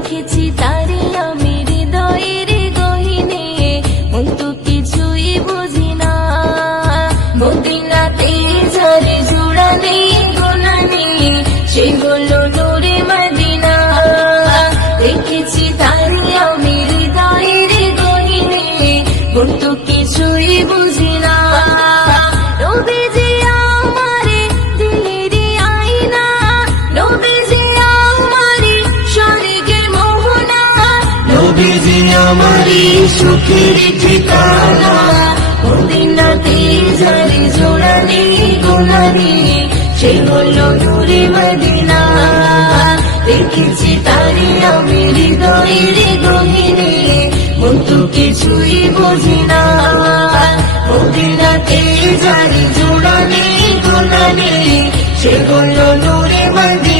রেখেছি তারে আমি হৃদয়ের গহিনে। মন তো কিছুই বুঝি না। মদিনাতে যারে জোড়া নেই নবী সুখের ঠিকানা। মদিনাতে জারি জোড়ানি গোলানি, সে হলো নূরে মদিনা। দেখেছি তারি আমি হৃদয়ের গহিনী মন কিছুই বুঝি না। মদিনাতে জারি জোড়ানি গোলানি, সে হলো নূরে মদিনা।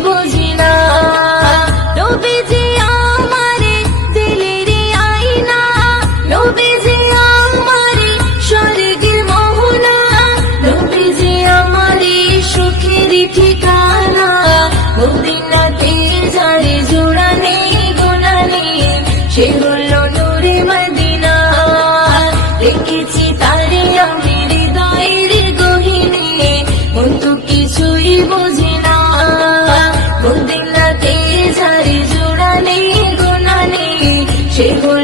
বুঝি না ঠিকানা গোবিন্দ তীর জারি জোড়া নেই গোনা নেই সেগুলো Sí, por